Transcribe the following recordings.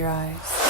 your eyes.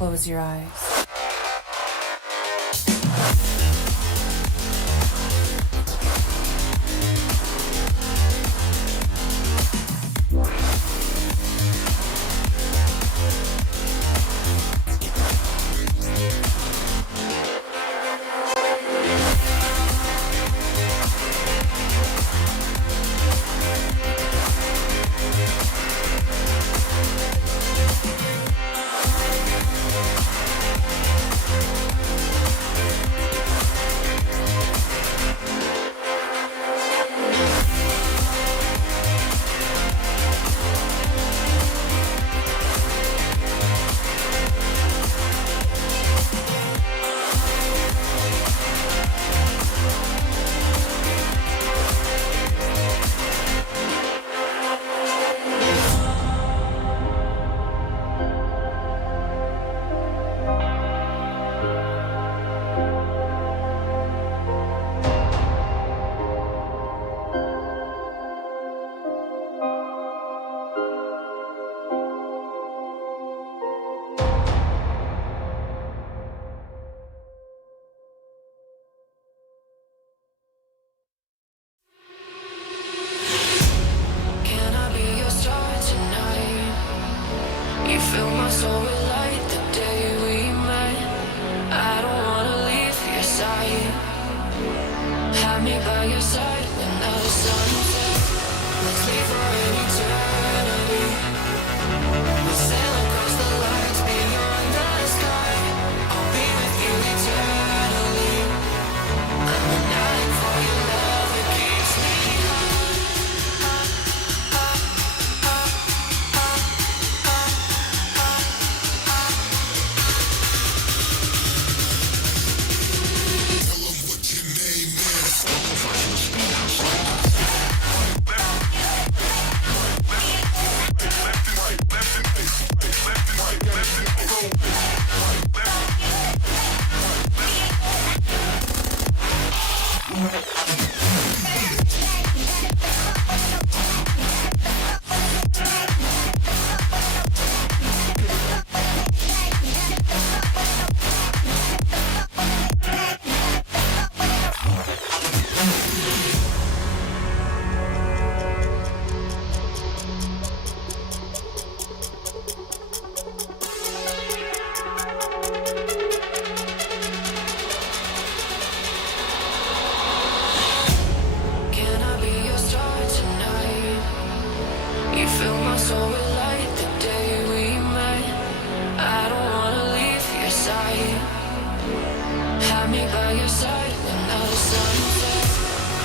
Close your eyes. Fill my soul with light the day we met. I don't wanna leave your side. Have me by your side when the sun sets. Let's leave for an eternity. We'll sail across the lights beyond the sky. I'll be with you eternally. I'm a night for your love that keeps me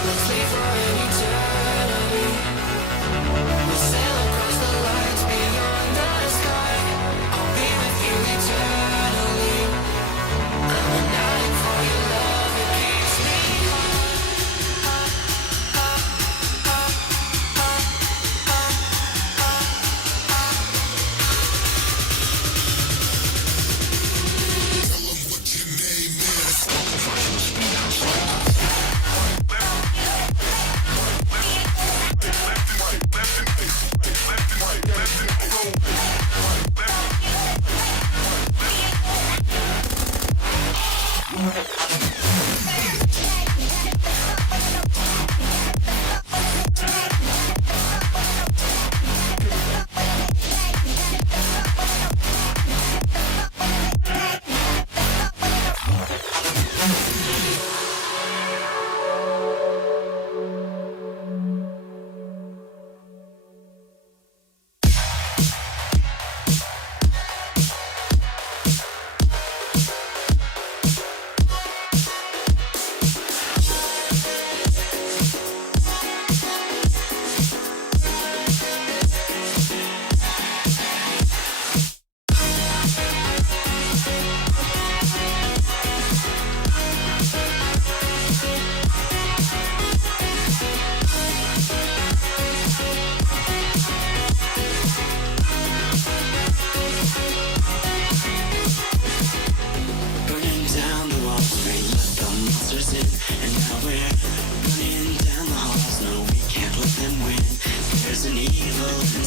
Let's leave for an eternity. We'll sail across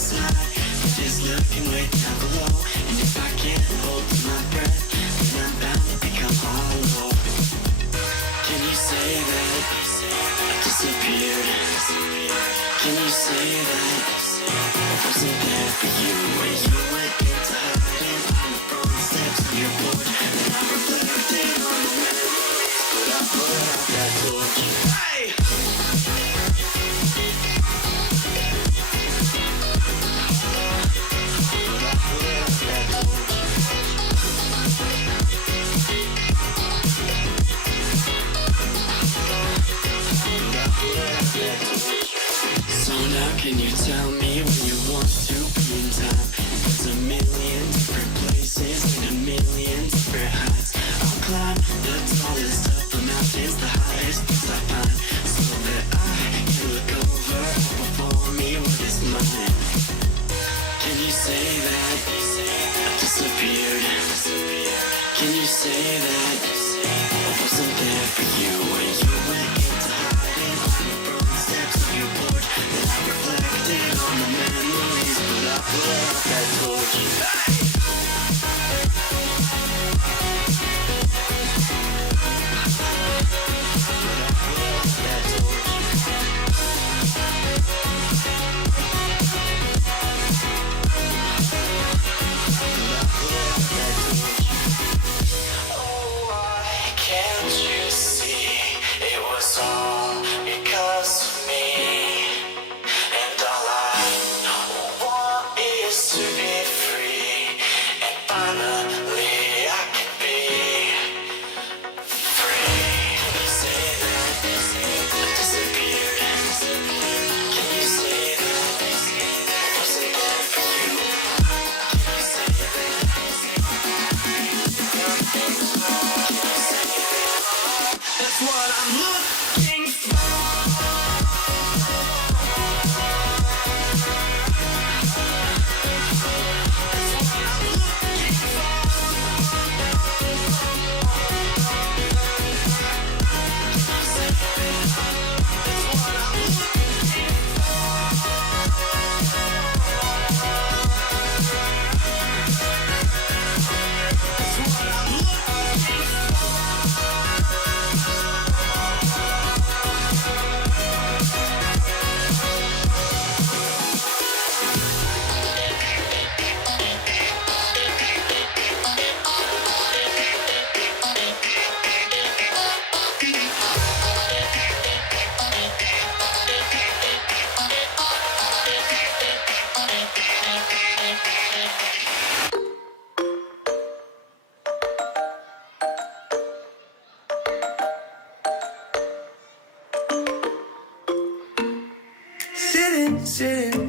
inside. You're just looking way down below. And if I can't hold my breath, then I'm bound to become hollow. Can you say that I disappeared? Can you say that I wasn't there for you when you went into hiding on the front steps of your porch? And I reflected on the memories, but I put out that torch. Hey! So now can you tell me when you want to be in time? There's a million different places and a million different heights. I'll climb the tallest of the mountains, the highest peaks I find, so that I can look over before me what is mine. Can you say that I disappeared? Can you say that I wasn't there for you when you went into hiding on the front steps of your porch? That I reflected on the memories, but I put out that torch. Hey!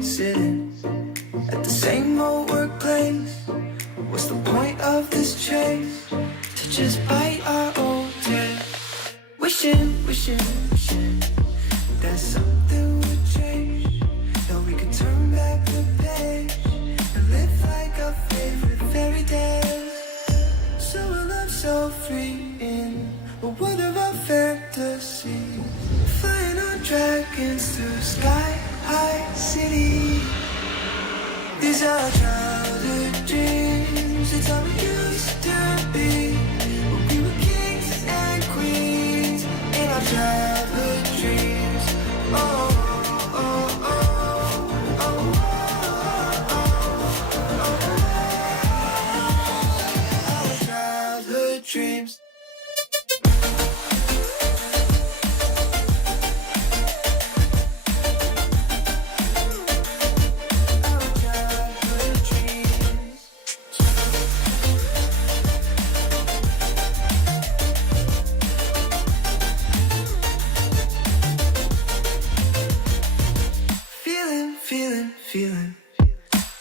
Sitting at the same old workplace. What's the point of this chase? To just bite our own tail. Wishing that something would change, that we could turn back the page and live like our favorite fairy tales. So a love so free in a world of our fantasy, flying on dragons through sky-high city. These are childhood dreams. It's how we used to be when we were kings and queens in our childhood dreams. Oh, oh, oh, oh, oh, oh, our childhood dreams. Feeling,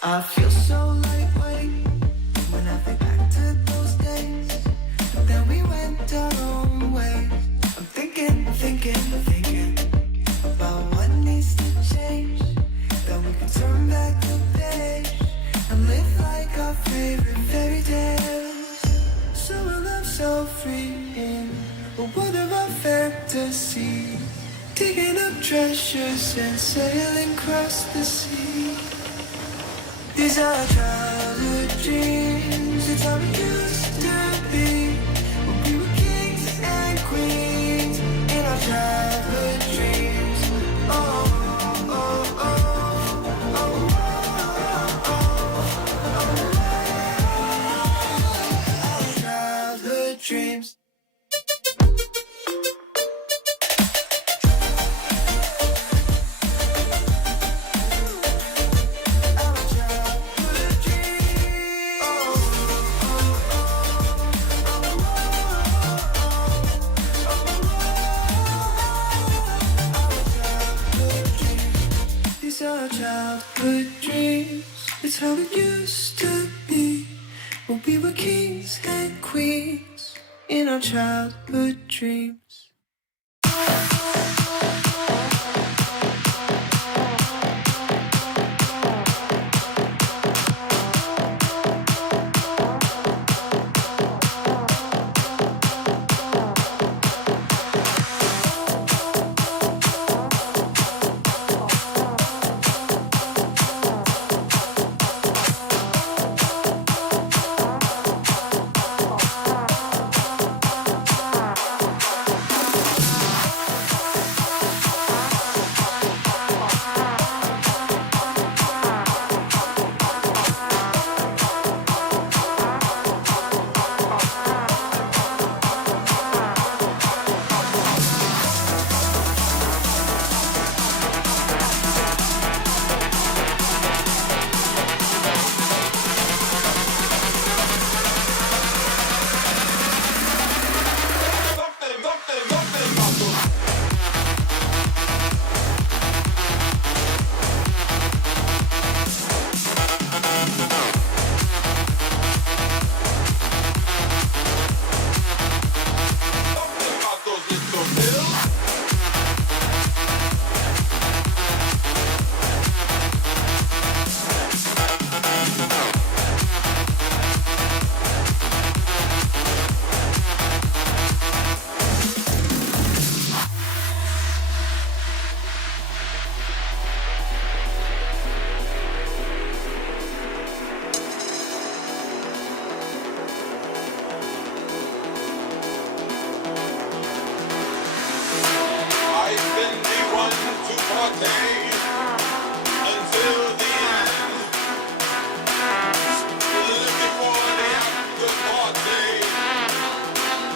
I feel so lightweight when I think back to those days. But then we went our own way. I'm thinking about what needs to change, that we can turn back the page and live like our favorite fairy tales. So a love so free in a world of our fantasy, digging up treasures and sailing across the sea. These are our childhood dreams. It's how we used to be when we were kings and queens in our childhood dreams. Oh, oh, oh, oh, oh, our childhood dreams. These are our childhood dreams. It's how it used to be when we were kings and queens in our childhood dreams. I've been the one to partake until the end. Looking for the after party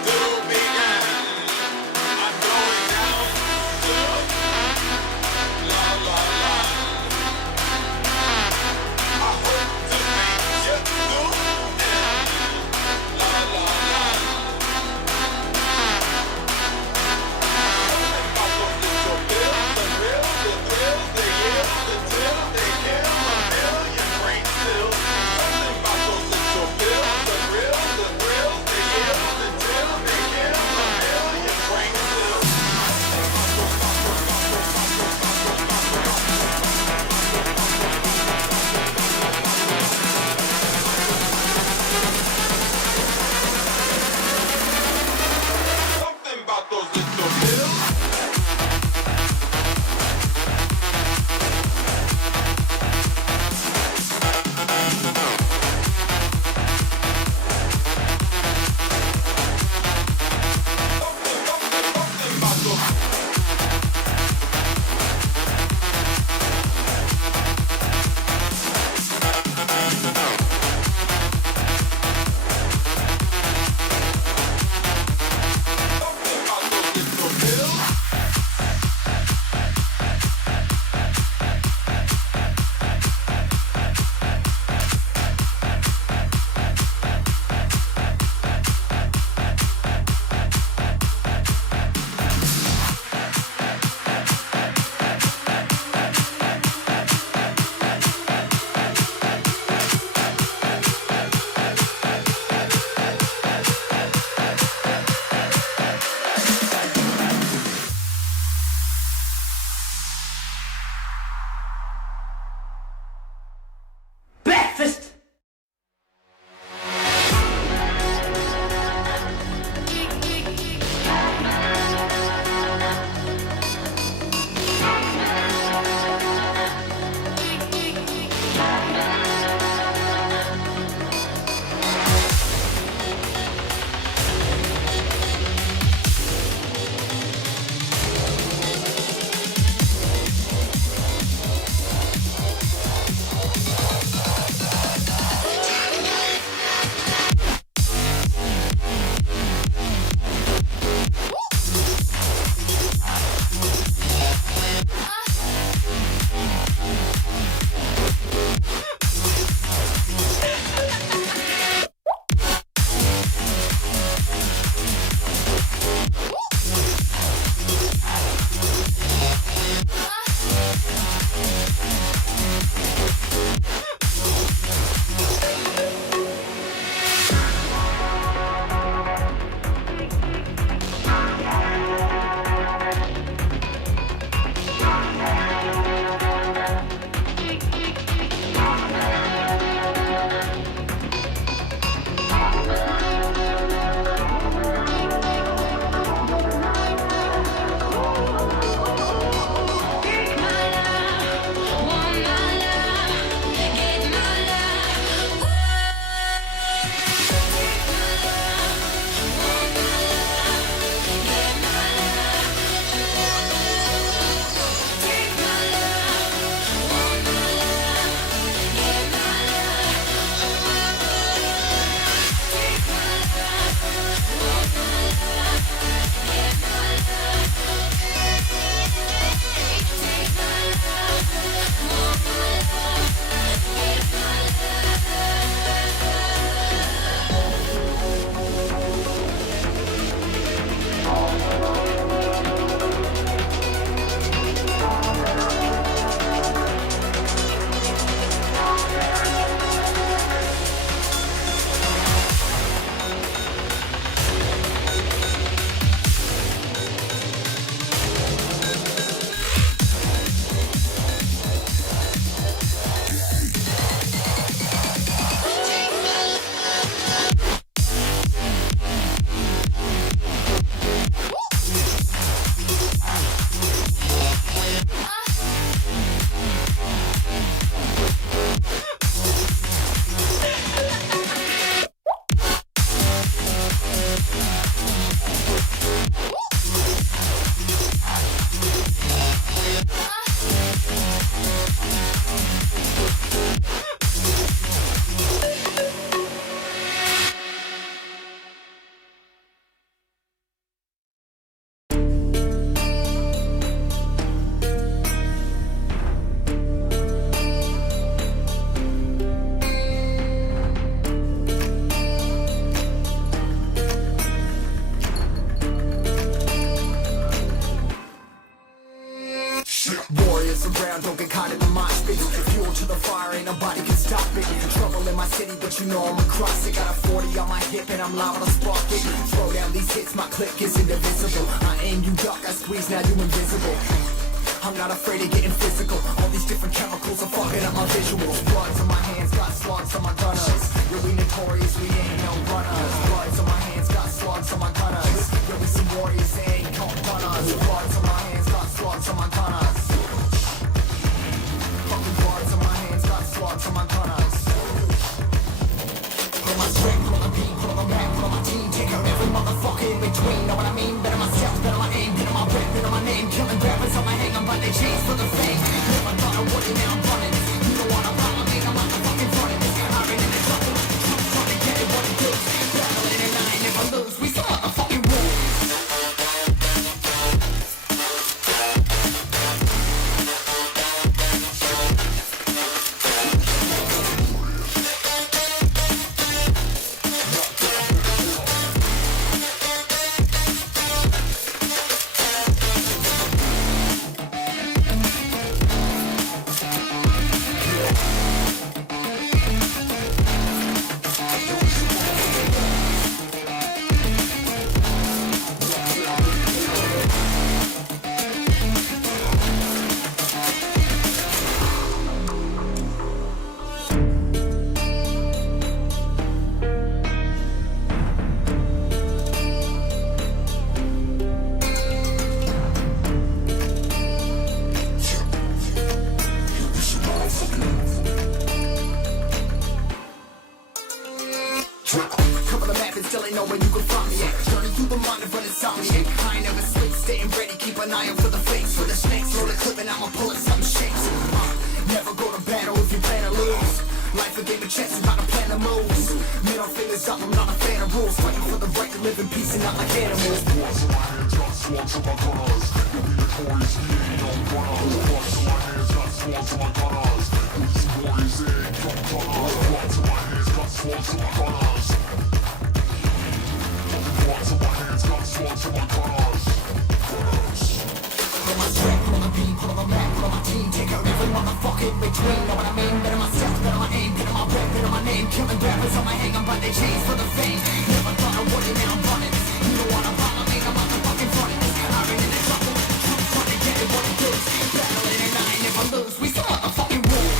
to begin. I'm going down to La La Land. I hope to meet you in La La Land. About those little bills, the thrill, but you know I'm across it. Got a 40 on my hip and I'm liable to spark it. Throw down these hits, my clip is indivisible. I aim, you duck, I squeeze, now you invisible. I'm not afraid of getting physical. All these different chemicals are fucking up my visuals. Bloods on my hands, got slugs on my gunners. Yeah, we notorious, we ain't no runners. Bloods on my hands, got slugs on my gunners. Yeah, we some warriors, they ain't called runners. Bloods on my hands, got slugs on my gunners. Fucking bloods on my hands, got slugs on my gunners. Pull my strength, pull the beat, pull the back, pull my team. Take out every motherfucker in between. Know what I mean? Better myself, better my aim, better my rep, better my name. Killing rappers on my hang, I'm by the chains for the fame. Never thought I would, and now I'm running. You don't wanna follow me, I'm out the fucking front of this. I've been in the trouble, trying to get it what it does. Battling and I ain't never lose. We some motherfucking rules. Cover the map and still ain't know where you can find me at. Journey through the mind of an insomniac. I ain't never sleep, staying ready, keep an eye out for the fakes. For the snakes, load a clip and I'ma pull it, something shakes. Never go to battle if you plan to lose. Life a game of chess, you gotta plan the moves. Middle fingers up, I'm not a fan of rules. Fighting for the right to live in peace and not like animals. Bloods on my hands, got slugs on my gunners. You'll be notorious, we ain't no runners. Bloods on my hands, got slugs on my gunners. We some warriors, they ain't no runners. Bloods on my hands, got slugs on my gunners. Bloods on my hands, got slugs on my gunners. Pull my strength, pull the beat, pull the back, pull my team. Take out every motherfucker in between. Know what I mean? Better myself, better my aim, better my rep, better my name. Killing rappers on my hang, I'm by their chains for the fame. Never thought I would, and now I'm running. You don't wanna follow me, I'm out the fucking front of this. I've been in the trouble, trying to get it what it does. Battling and I ain't never lose. We some motherfucking rules.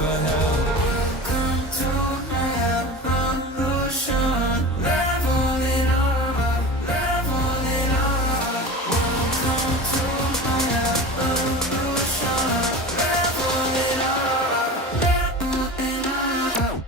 for help. Welcome to my evolution. Leveling up, leveling up. Welcome to my evolution. Leveling up, leveling up.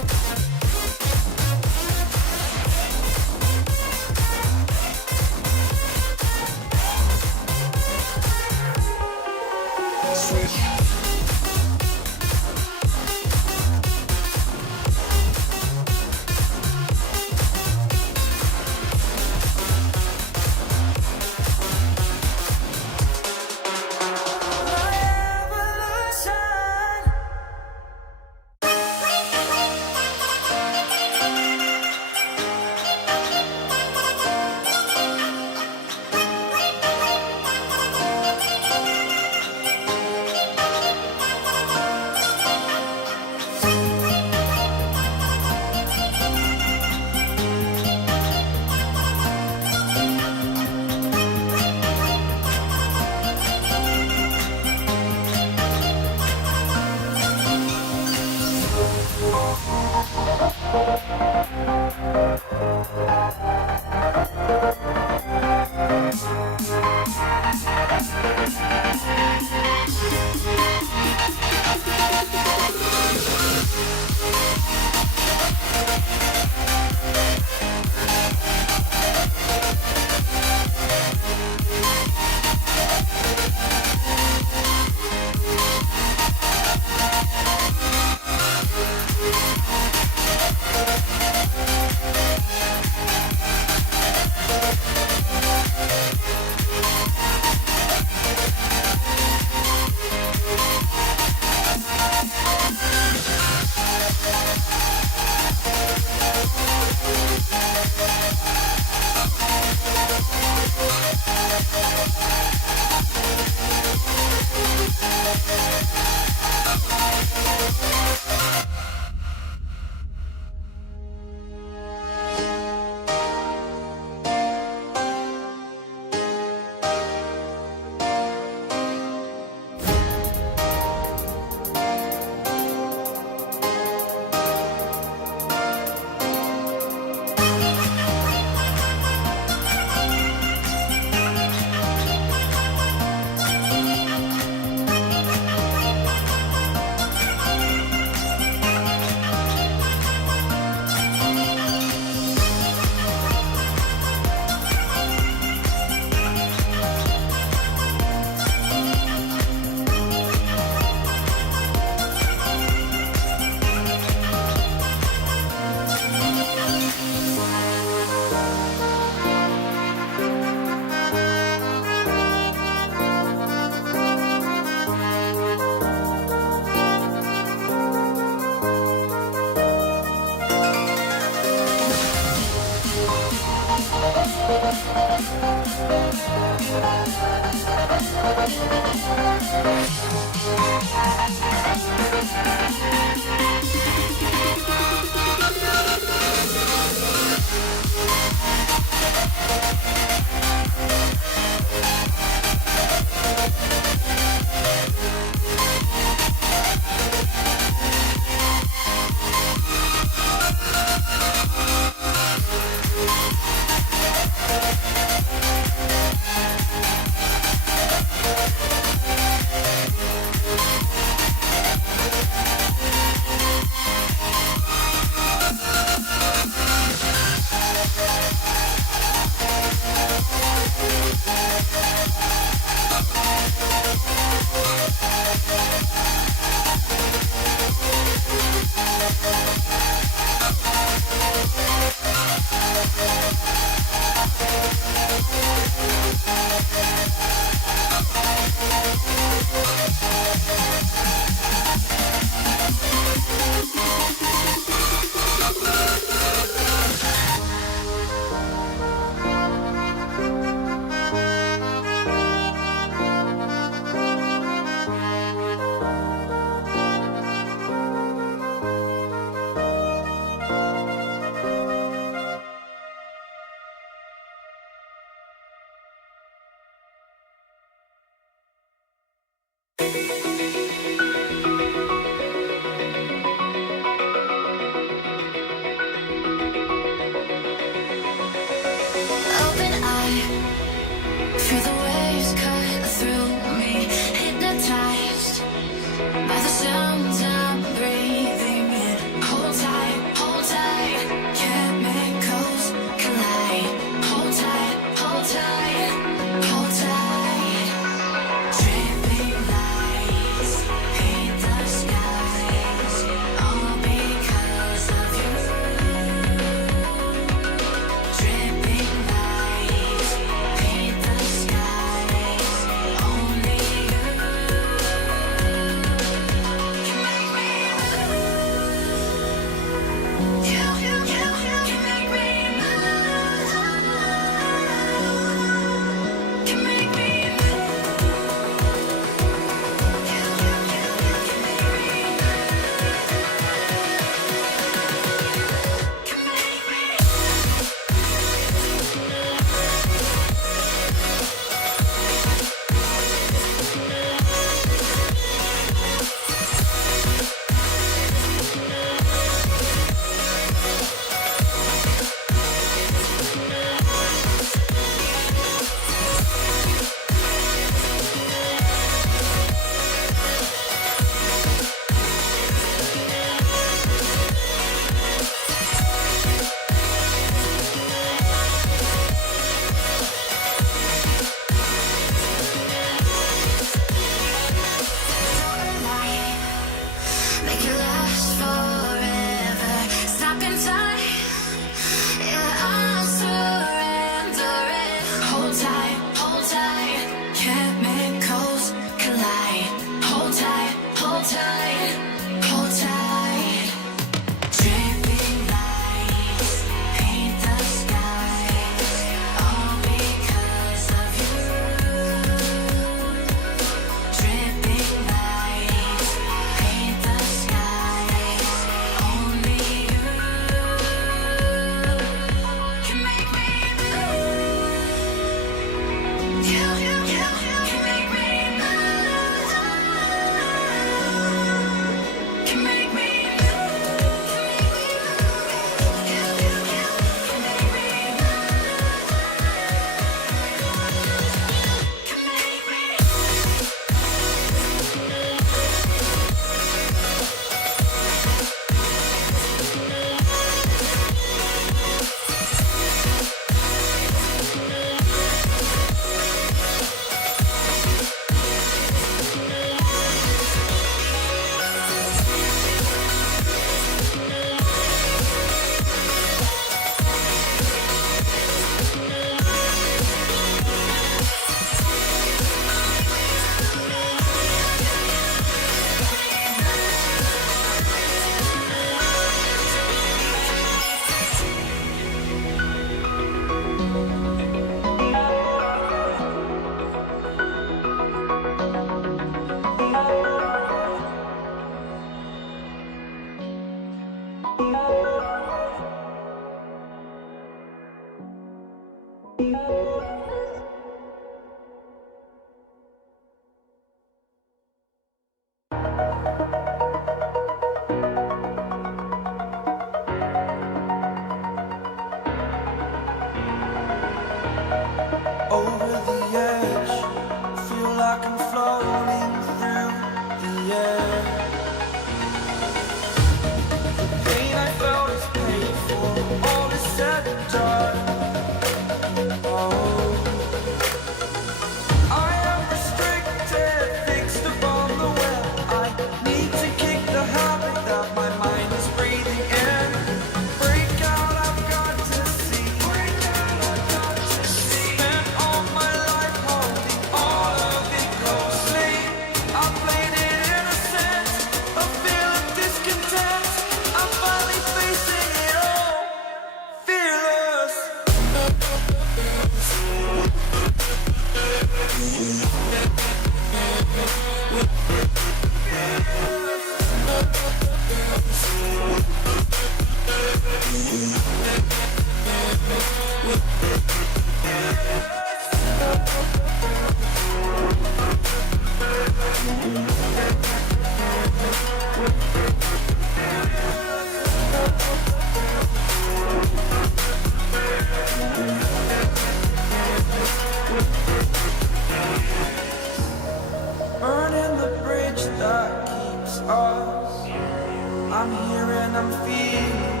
I'm here and I'm feeling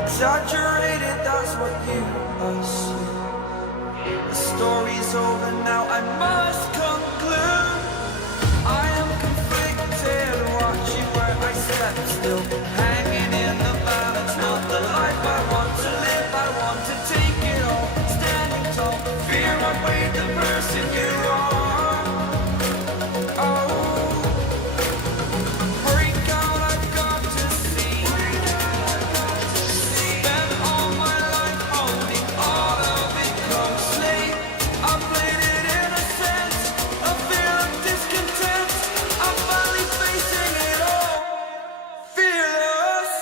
exaggerated, that's what you assume. The story's over now, I must conclude. I am conflicted, watching where I step still, hanging in the balance. Not the life I want to live, I want to take it all. Standing tall, fear I weighed the person you are. Oh, break out, I've got to see. Spent all my life holding all of it closely. I played it in a sense, a feel of discontent. I'm finally facing it all, fearless.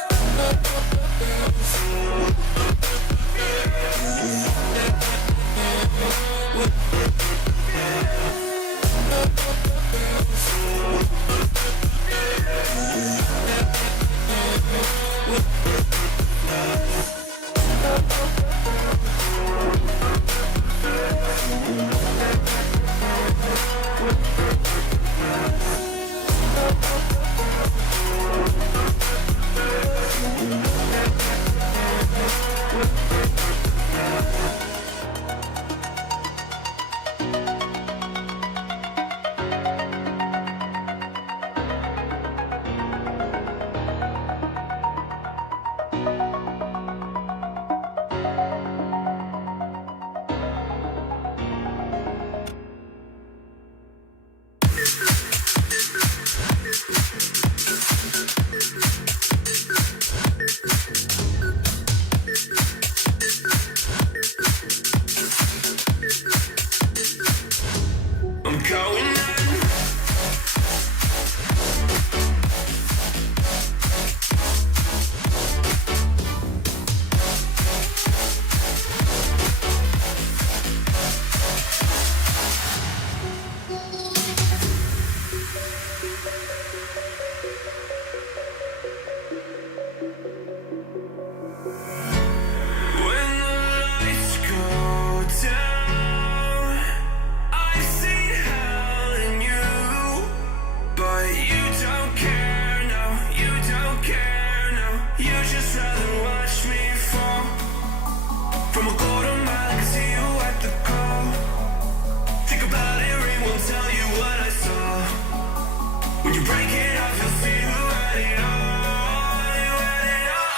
I'm going in. When the lights go down, I've seen hell in you, but you don't care, no, you don't care, no. You just rather watch me fall. From a quarter mile, I can see you at the call. Think about it, ring won't tell you what I saw. When you break it off, you'll see who had it all. You had it all.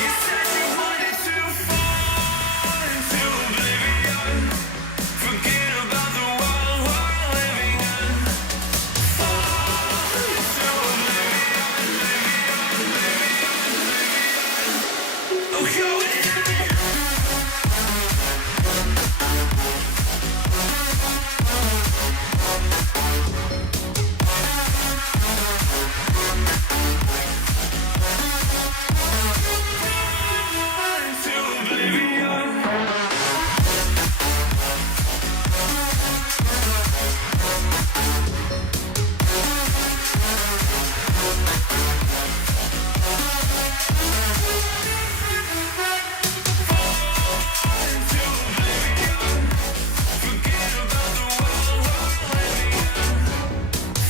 You said you wanted to fall into oblivion. Forget about the world we're living in. Fall into oblivion, oh, going in. Into oblivion. Into oblivion. Forget about the world we're living in.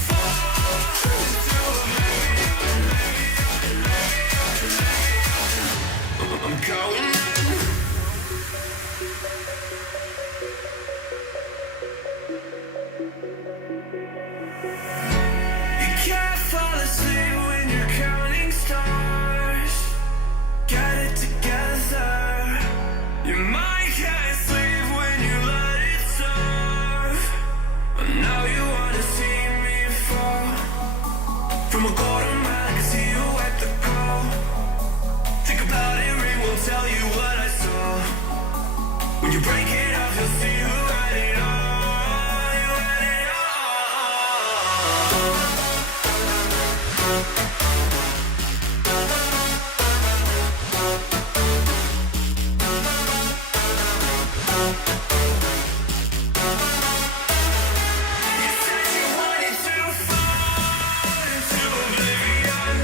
Fall into oblivion. I'm going in. You can't fall asleep when you're counting stars. Get it together. Your mind can't sleep when you let it serve. And now you wanna see me fall. From a quarter mile, I can see you at the call. Think about it, ring won't tell you what I saw. When you break it off, you'll see who had it all. You had it all. You said you wanted to fall into oblivion.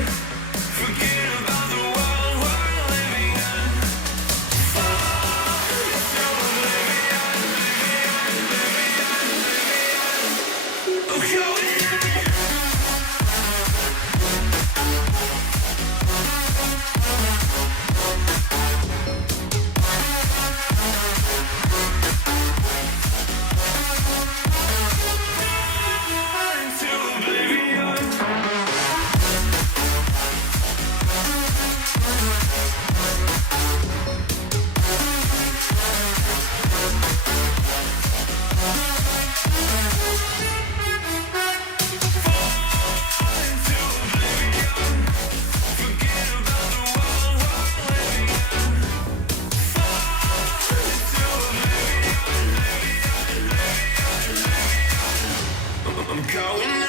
going in.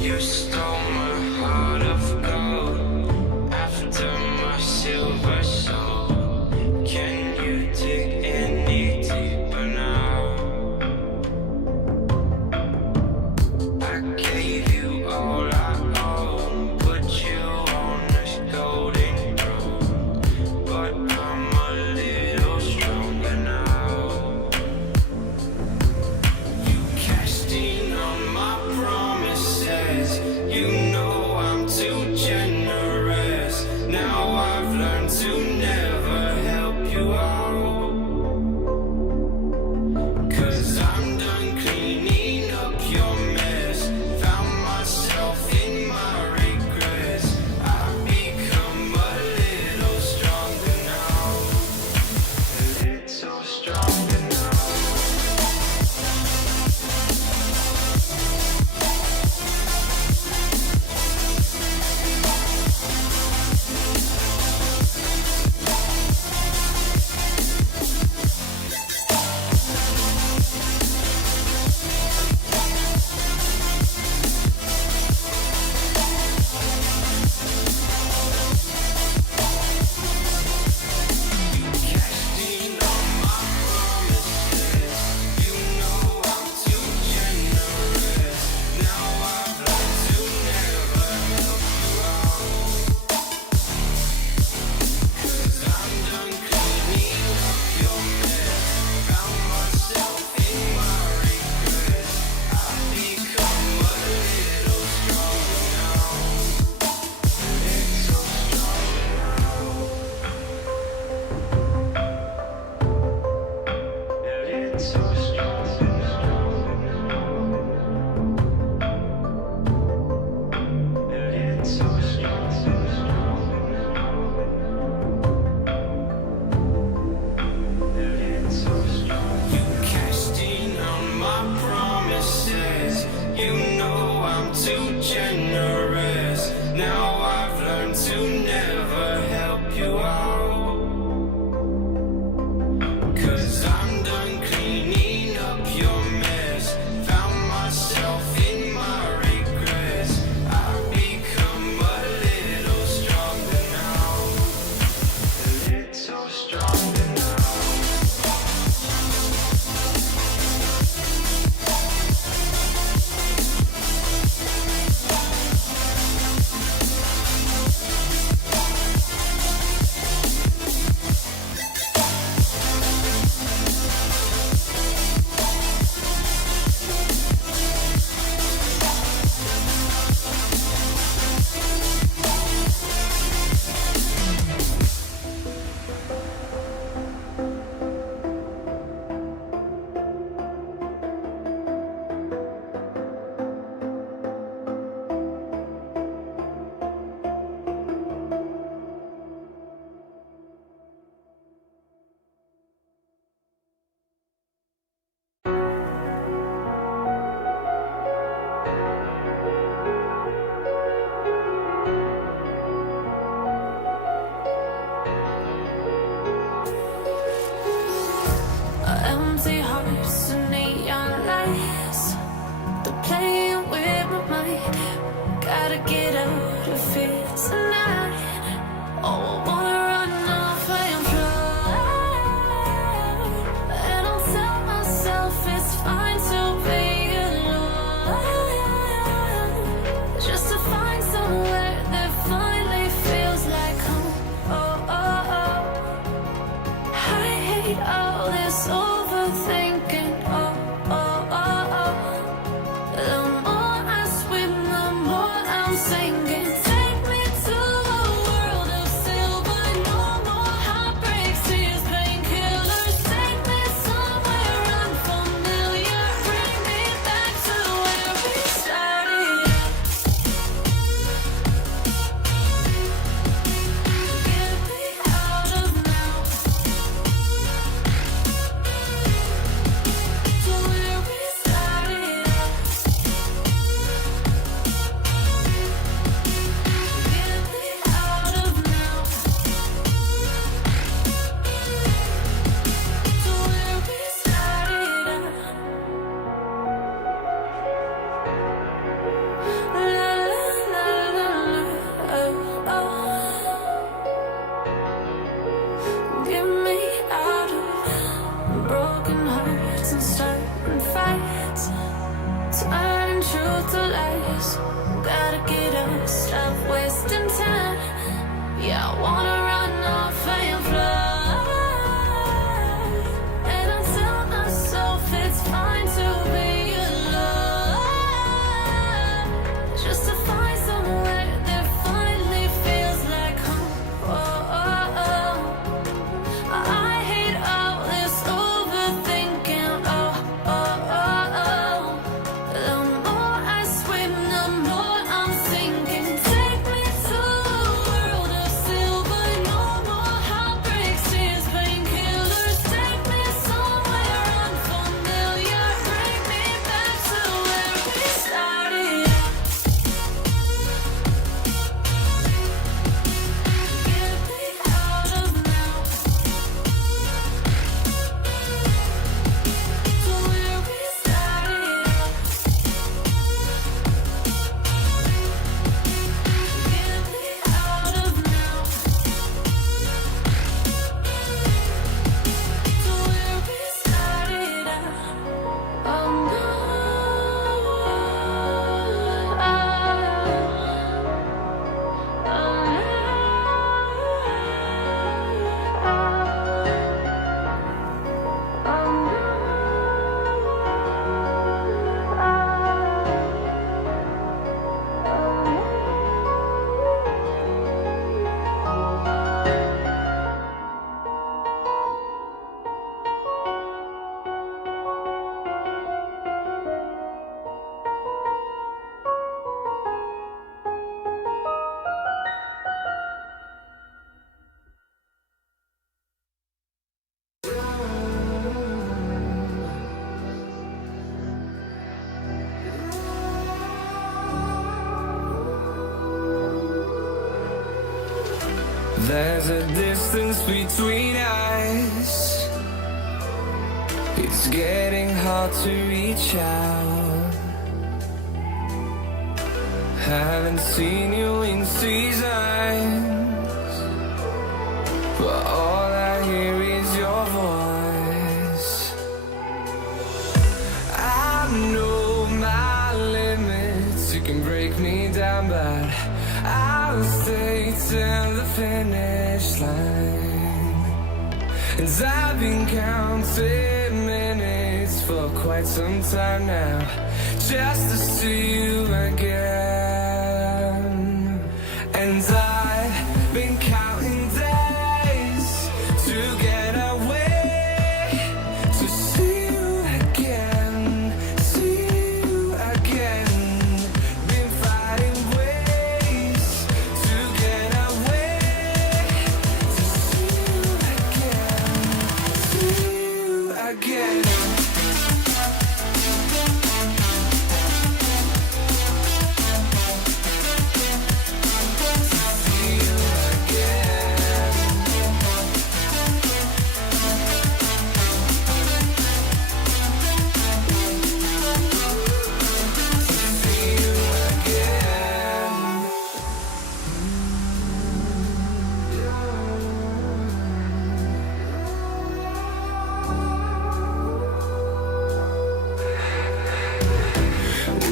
You stole my heart of gold after my silver soul. Can you dig any deeper now? I gave you all I own, put you on this golden throne, but I'm a little stronger now. You cashed in on my promises. You know I'm too generous. Now I've learned to never help you out. 'Cause I'm done cleaning up your mess. Found myself in my regrets. I've become a little stronger now. A little stronger now. Yeah, I wanna run off and fly. And I tell myself it's fine to be alone, just to find somewhere that finally feels like home. I hate all this overthinking. The more I swim, the more I'm sinking. Take me to a world of silver. No more heartbreaks, tears, painkillers. Take me somewhere unfamiliar. Bring me back to where we started. Get me out of now. To where we started. Get me out of now. To where we started. Oh no. There's a distance between us. It's getting hard to reach out. Haven't seen you in seasons, but all I hear is your voice. I know my limits. You can break me down, but I'll stay till the finish line. And I've been counting minutes for quite some time now, just to see you again. And I've been counting days to get away, to see you again, see you again. Been fighting ways to get away, to see you again, see you again.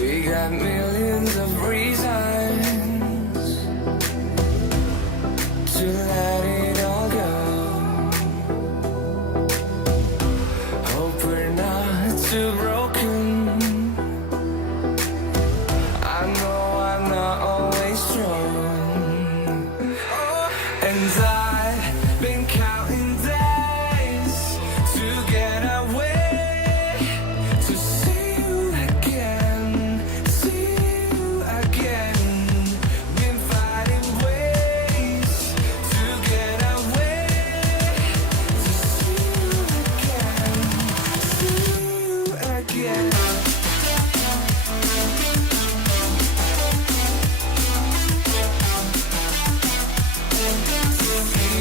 We got millions of reasons to let it all go. Hope we're not too broken. I know I'm not always strong. And I've been counting days to get away, to see you again, see you again. Been fighting ways to get away, to see you again, see you again. See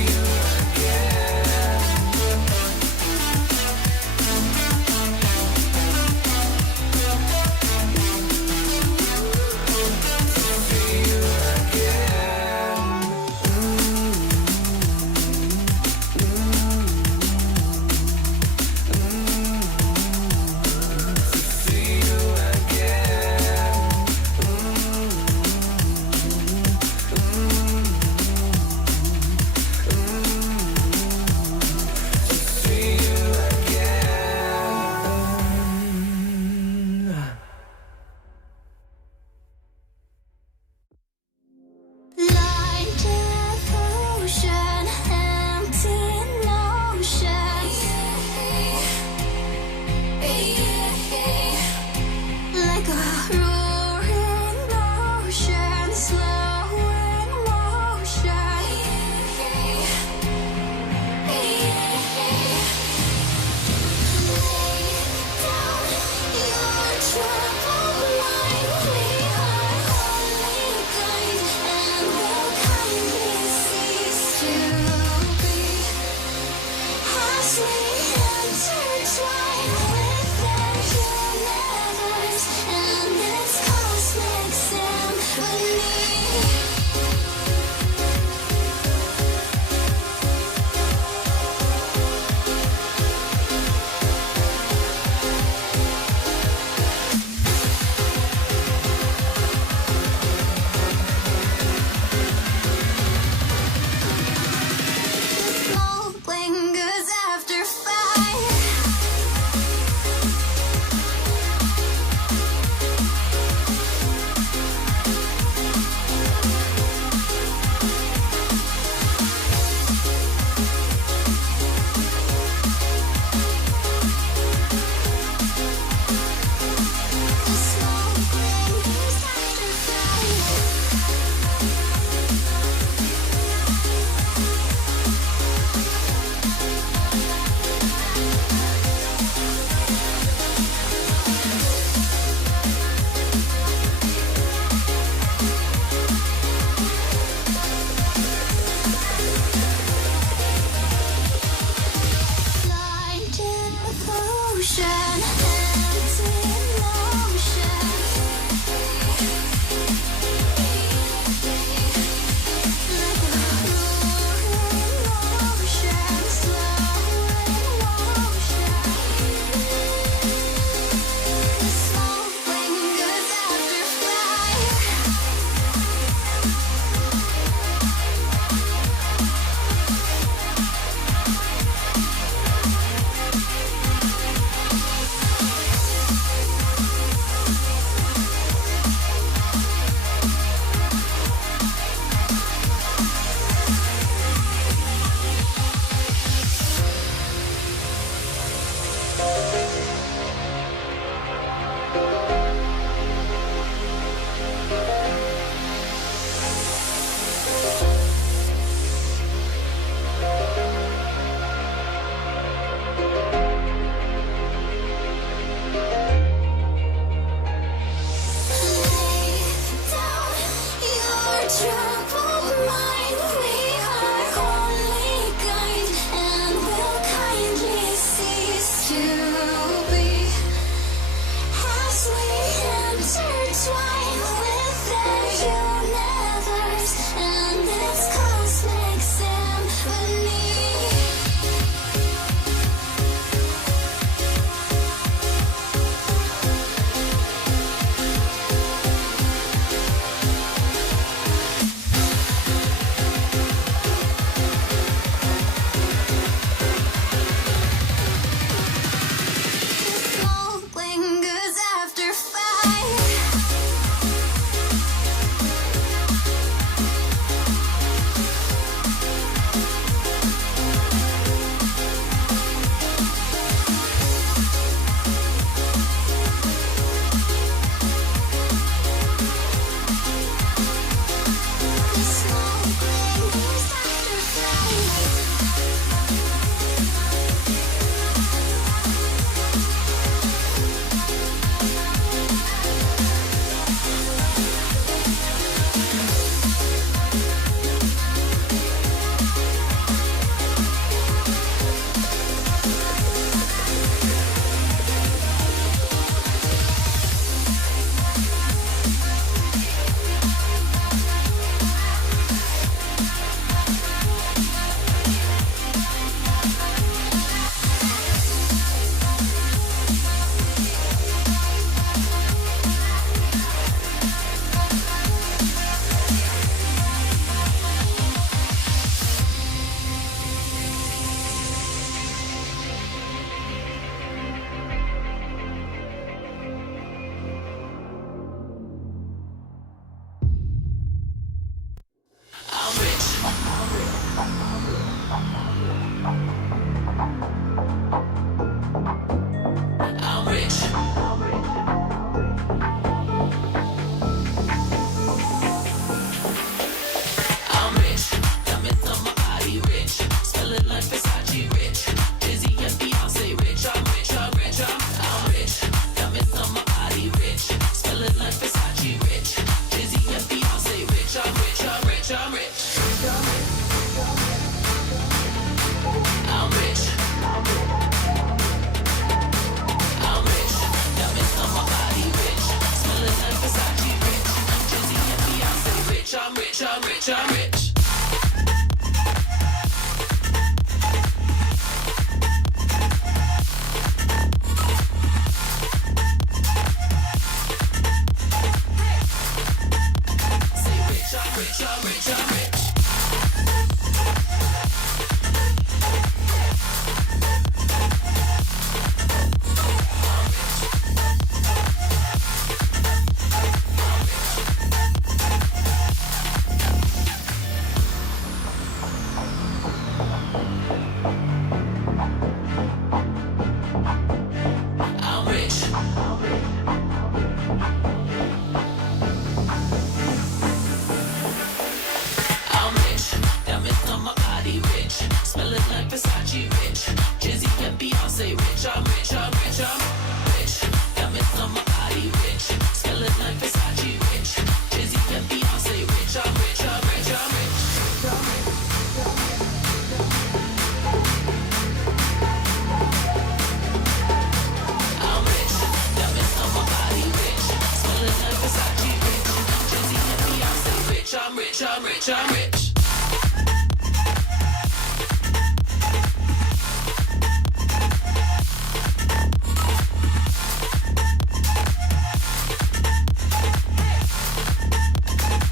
rich, I'm rich, I'm rich.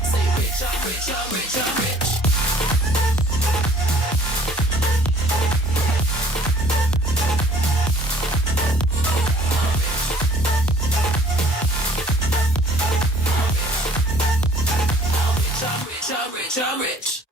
Say rich, I'm rich, I'm rich, I'm rich. I'm rich, I'm rich.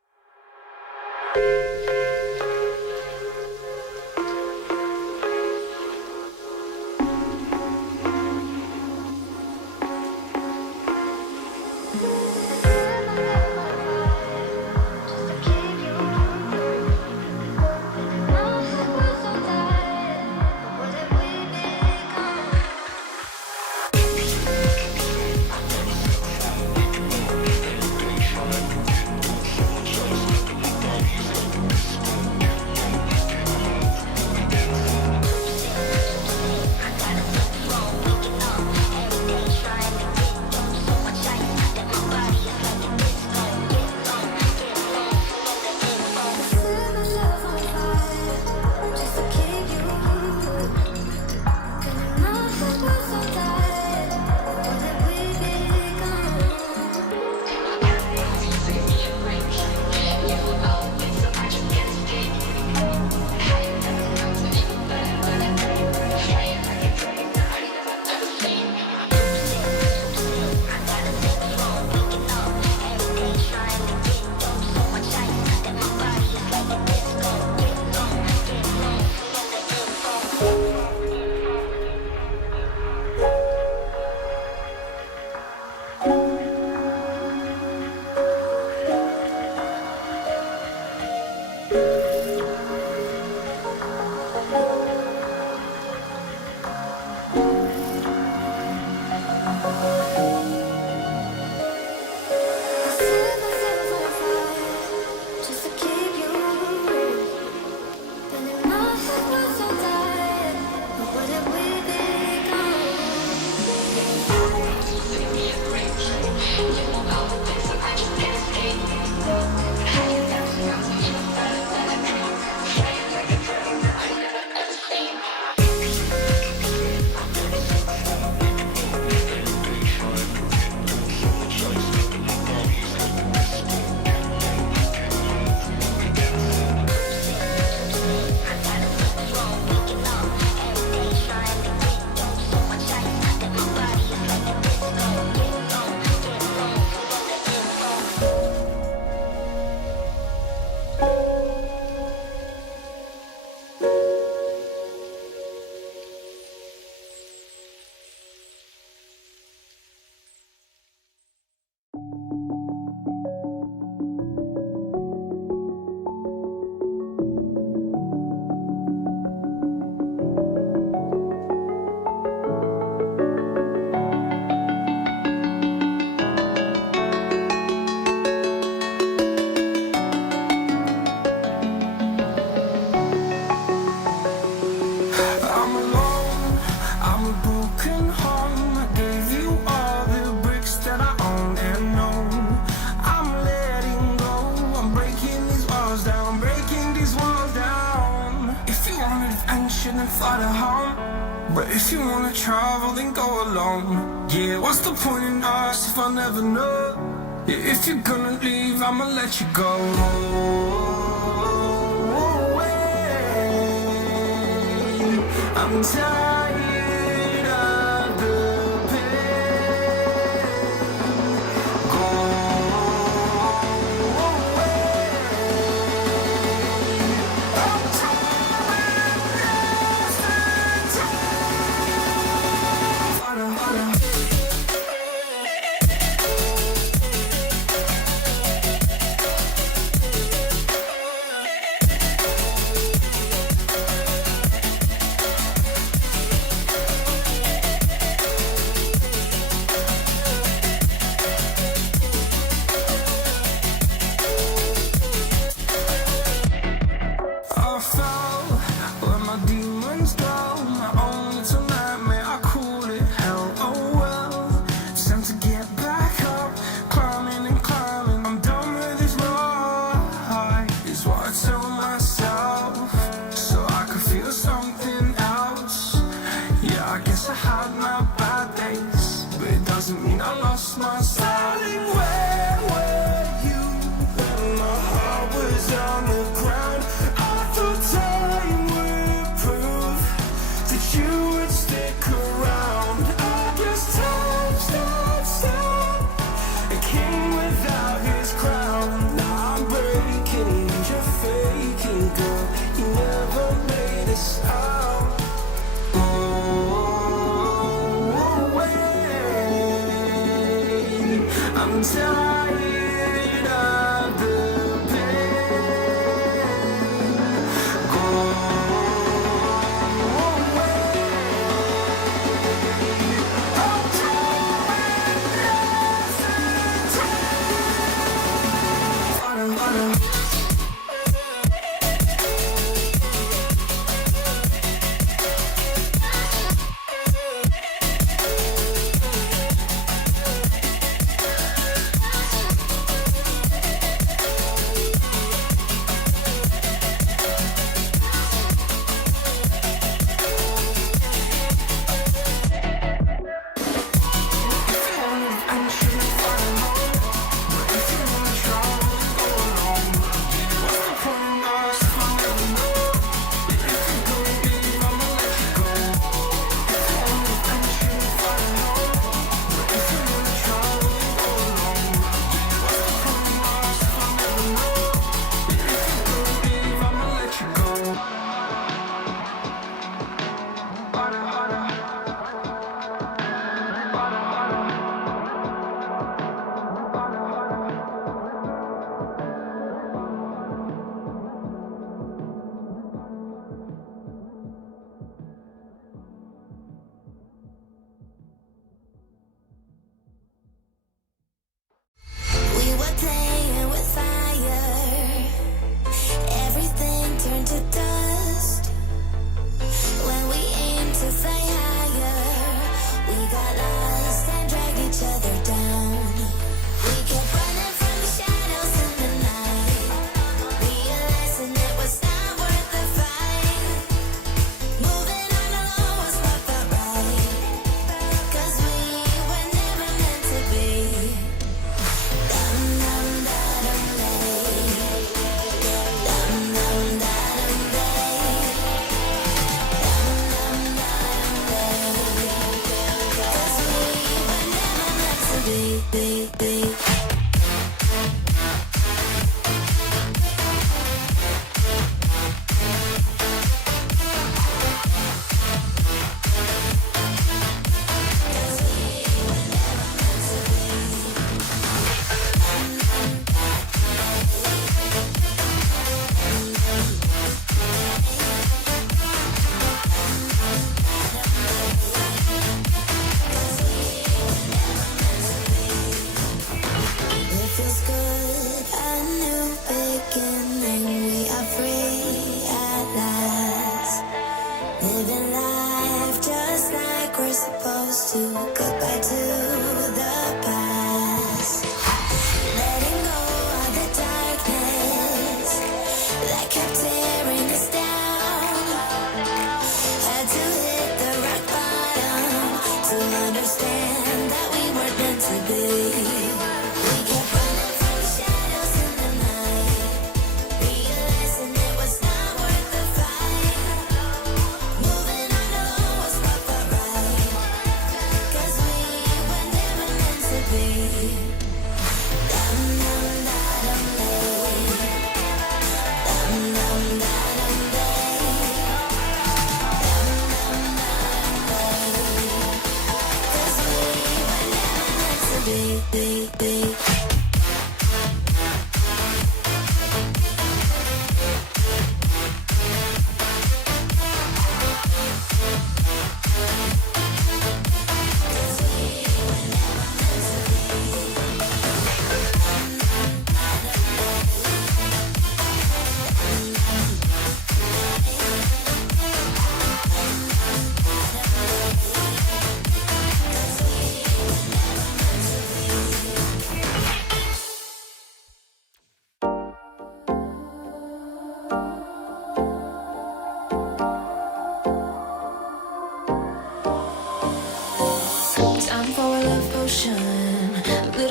fly to home. But if you wanna travel, then go alone. Yeah, what's the point in us if I'll never know? Yeah, if you're gonna leave, I'ma let you go. I'm tired of the pain. Go away. I'm tired of I'm done this out. Oh, wait, I'm tired of the pain. Go away. I'm trying to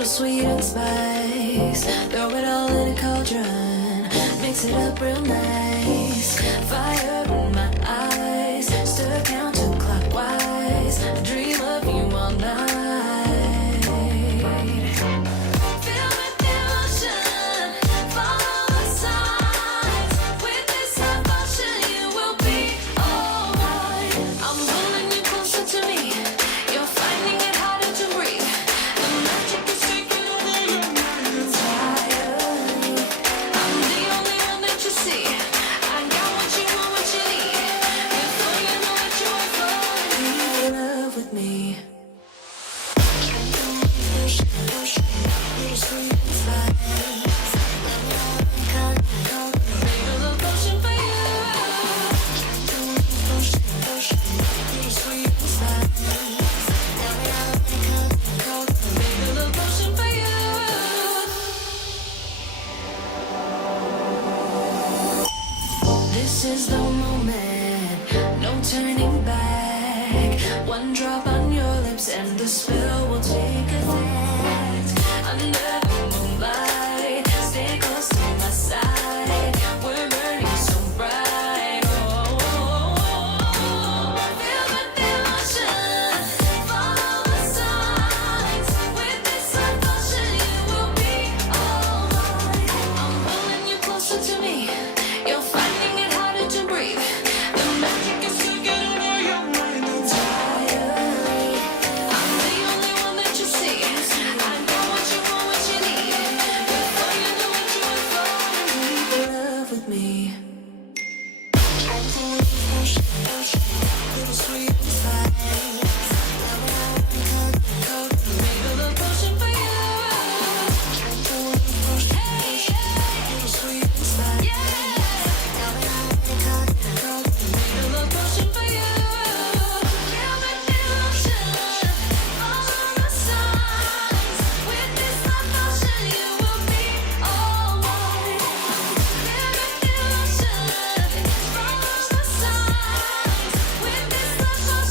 sweet and spice. Throw it all in a cauldron, mix it up real nice. Fire in my eyes, stir counterclockwise. Dream of you all night. Filled with emotion, follow the signs. With this devotion, you will be This is the moment, no turning back. One drop on your lips and the spell will take effect. Under the moonlight, stay close to my side. We're burning so bright. Oh, feel the devotion, follow the signs. With this devotion, you will be alright. I'm pulling you closer to me. You're finding it harder to breathe. The magic is taking over your mind entirely. I'm the only one that you see. I know what you want, what you need. Before you know it, you will fall in love with me. Make a little potion for you. Hey, yeah. Make a little potion for you. Feel the devotion, follow the signs. With this love potion, you will be alright. Feel the devotion, follow the signs. With this love potion,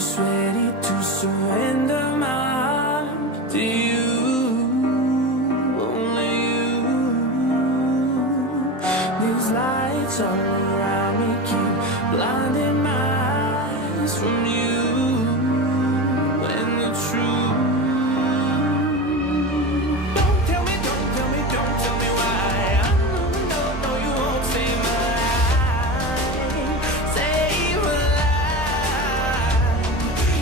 was ready to surrender my heart to you, only you. These lights all around me keep blinding my eyes from you and the truth. Don't tell me, don't tell me, don't tell me why. I know you won't save my life, save my life.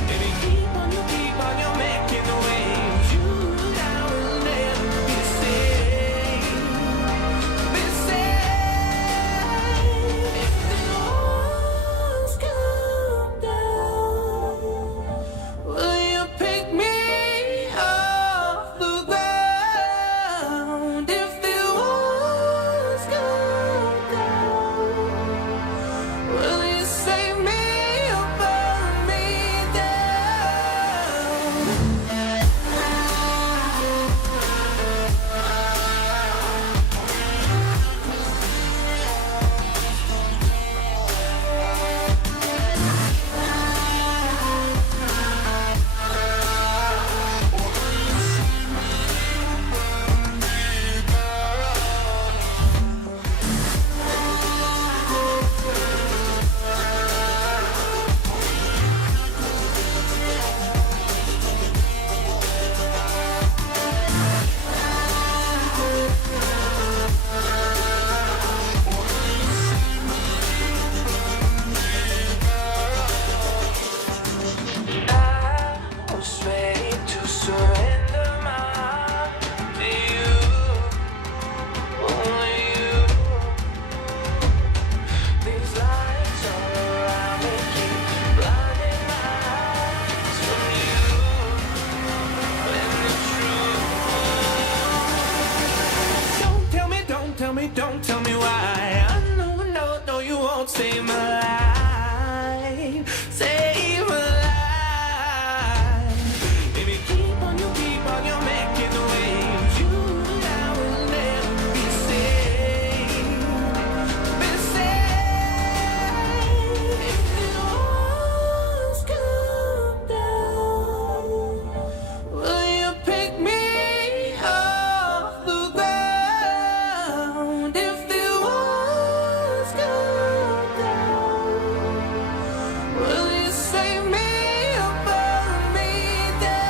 Baby, keep on you making the waves. You and I will never be safe, be safe. If the walls come down, will you pick me off the ground? If the walls come down, will you save me or burn me down? I was ready to surrender my heart to you, only you. These lights all around me keep blinding my eyes from you and the truth. Don't tell me, don't tell me, don't tell me why. I know you won't save my life, save my life. Baby, keep on you making the waves. You and I will never be safe, be safe. If the walls come down, will you pick me off the ground? If the walls come down, will you save me or burn me down?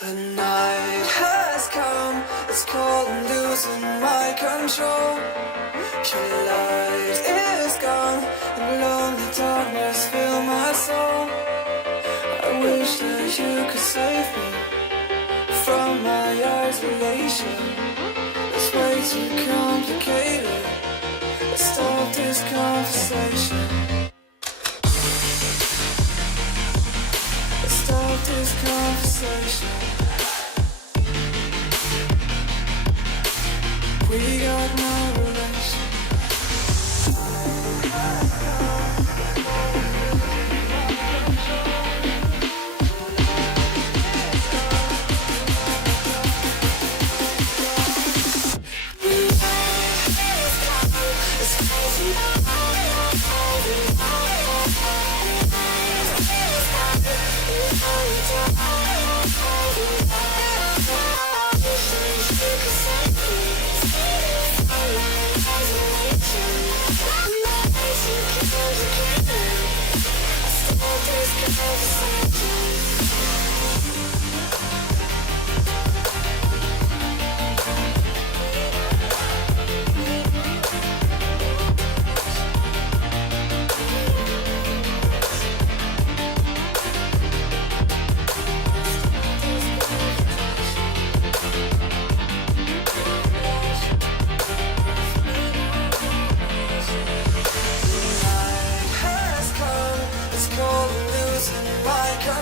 The night has come, it's cold and losing my control. Your light is gone, and lonely darkness fill my soul. I wish that you could save me from my isolation. It's way too complicated. Let's stop this conversation. Let's stop this conversation. We got no relation.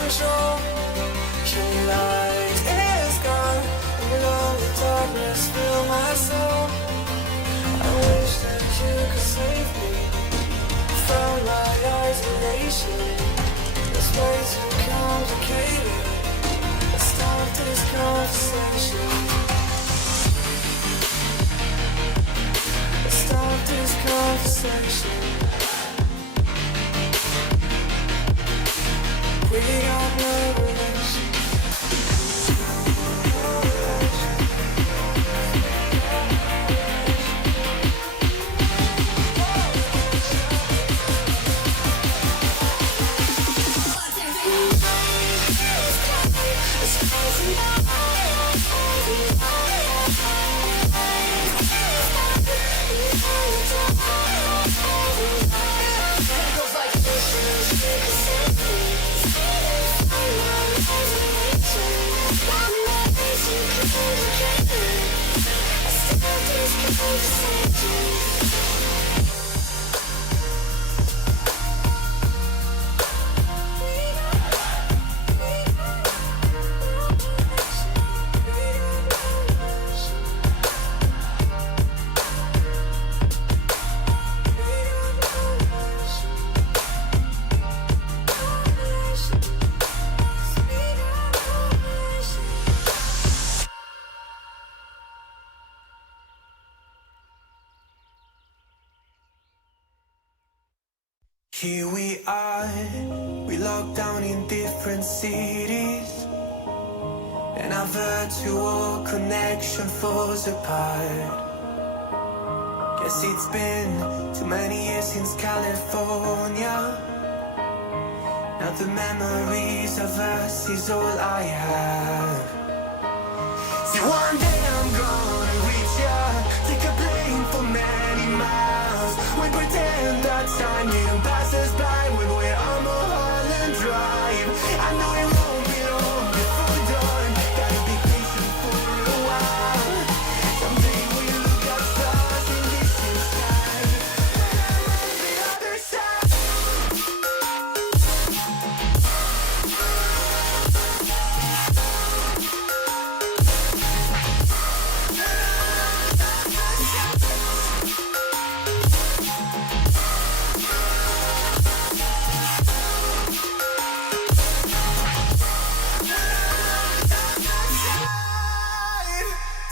control. Your light is gone, and all the darkness fill my soul. I wish that you could save me from my isolation. This way too complicated. Let's start this conversation. Let's start this conversation. We got no relation. Here we are, we locked down in different cities, and our virtual connection falls apart. Guess it's been too many years since California. Now the memories of us is all I have. See, one day I'm gonna reach ya, take a plane for many miles. We pretend that time didn't pass us by when we're on Mulholland Drive. I know it won't be long before dawn, gotta be patient for a while. Someday we'll look at stars in distant sky, and I'm on the other side.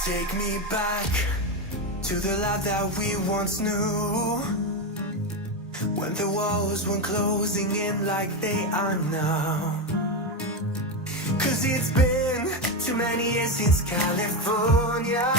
Take me back to the life that we once knew, when the walls weren't closing in like they are now. 'Cause it's been too many years since California.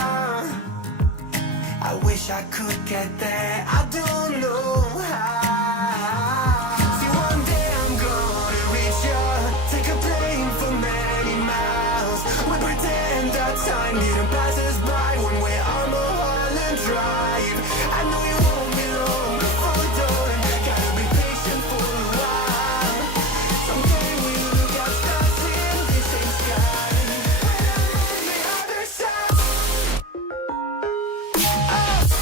I wish I could get there, I don't know how. See, one day I'm gonna reach ya, take a plane for many miles. We pretend that time didn't pass us by when we're on Mulholland Drive. I know it won't be long before dawn, gotta be patient for a while. Someday we'll look at stars in the same sky, and I'm on the other side. Oh.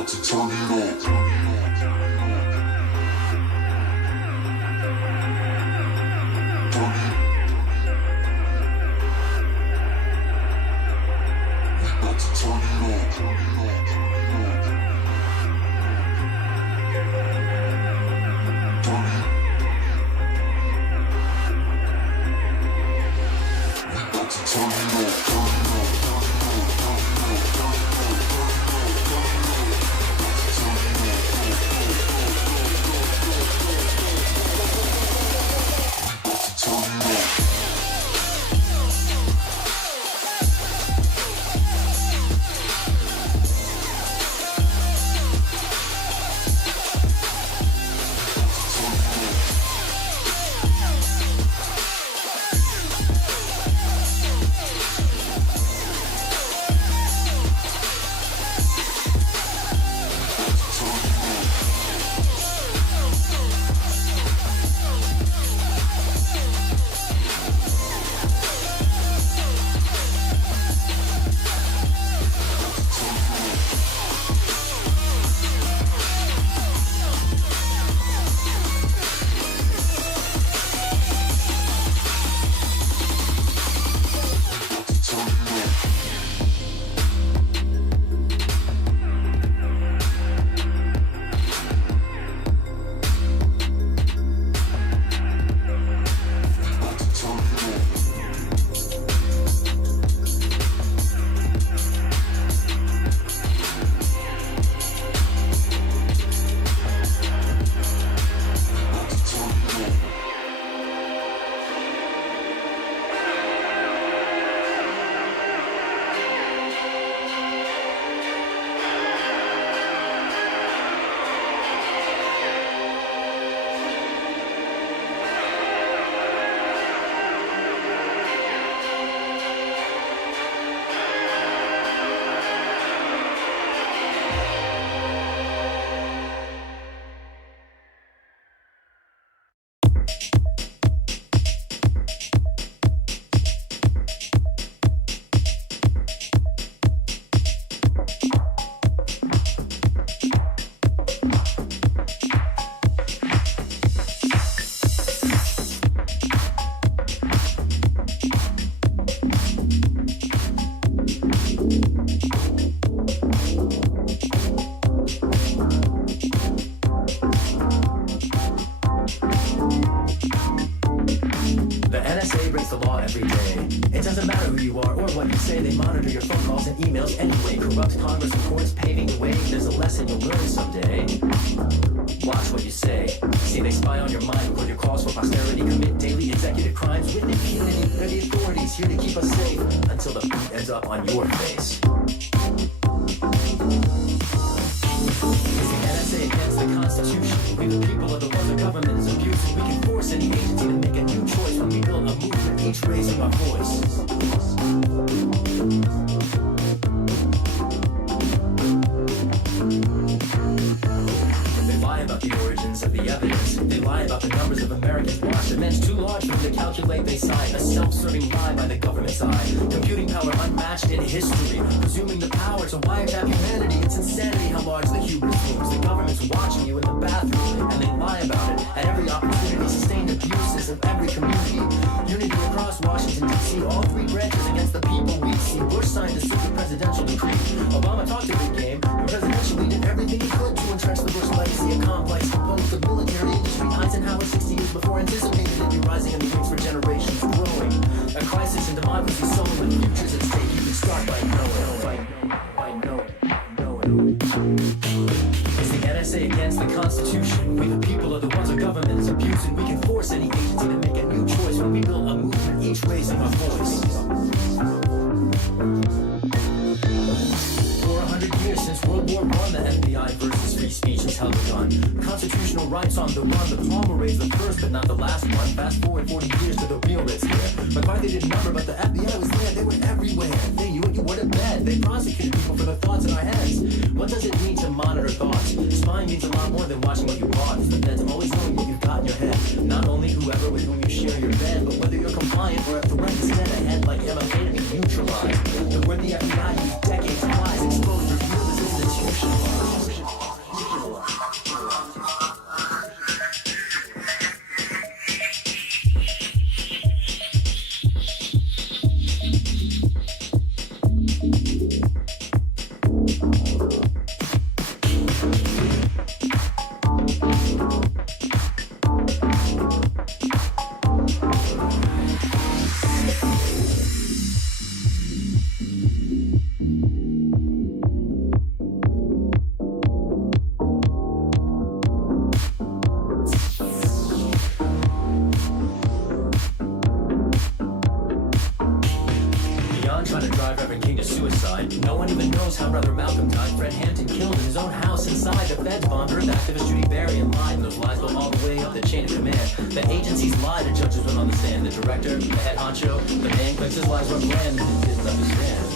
got to turn it up. Turn it. We got to turn it up. Turn it. We got to turn it up. The word the FBI used decades of lies exposed revealed as institutionalized. brother Malcolm died. Fred Hampton killed in his own house inside. The feds bombed Earth activist Judy Berry and lied. And those lies go all the way up the chain of command. The agencies lied to judges when on the stand. The director, the head honcho, the man claims his lies were planned and didn't understand.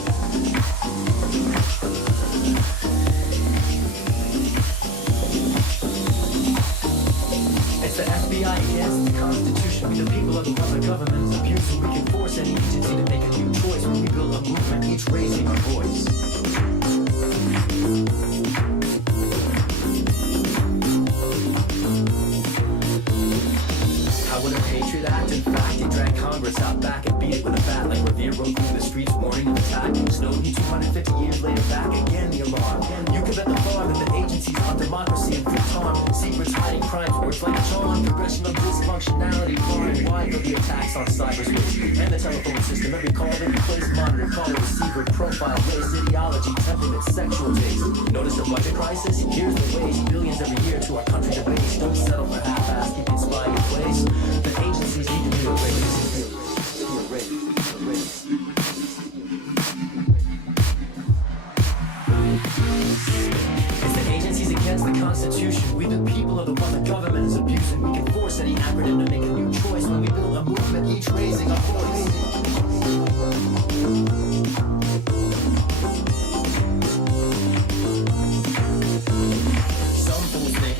It's the FBI against the Constitution. We the people of the one the government is abusing. We can force any agency to make a new choice. When we build a movement, each raising our voice. How would a patriot act? In fact, he dragged Congress out back and beat it with a bat like Revere rode through the streets warning of attack. Snowden 250 years later back again the alarm. You can bet the farm that the agencies on democracy and free time. Secrets hiding crimes works like a charm. Progression of dysfunctionality far and wide go the attacks on cyberspace and the telephone system. Every call, every place, monitor, caller, receiver, profile, race, ideology, temperament, sexual taste. Notice the budget crisis? Here's the ways. Billions every year to our country to base. Don't settle for half-ass, keep inspired in place. The agencies need to be erased. It's the agencies against the Constitution. We the people of the one the government is abusing. We can force any acronym to make a new choice. When we build a movement, each raising a voice.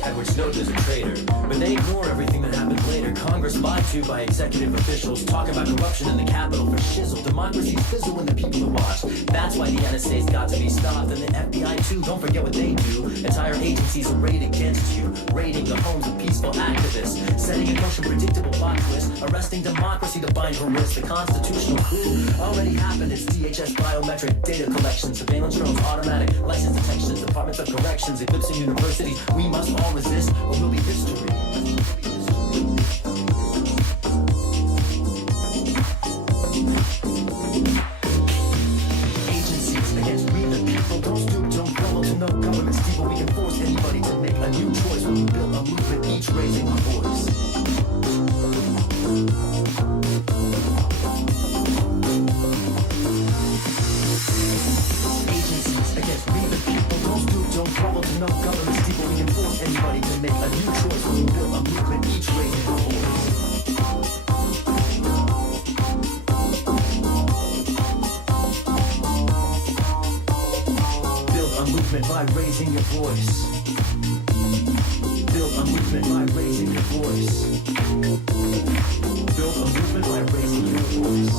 Edward Snowden is a traitor, but they ignore everything that happened later. Congress lied to by executive officials, talk about corruption in the Capitol for shizzle. Democracies fizzle when the people are watched. That's why the NSA's got to be stopped, and the FBI too. Don't forget what they do. Entire agencies arrayed against you, raiding the homes of peaceful activists, setting in motion predictable plot twists, arresting democracy to bind her wrists. The constitutional coup already happened. It's DHS biometric data collection, surveillance drones, automatic license detections, departments of corrections, eclipsing universities. We must all resist or we'll be history. Agencies against we the people. Don't stoop, don't follow to no government steeple. We can force anybody to make a new choice. When we build a movement, each raising our voice. Agencies against we the people. Don't stoop, don't follow to no government steeple. We can force anybody to make a new choice. When we build a movement, each raising our voice. By raising your voice. Build a movement by raising your voice. Build a movement by raising your voice.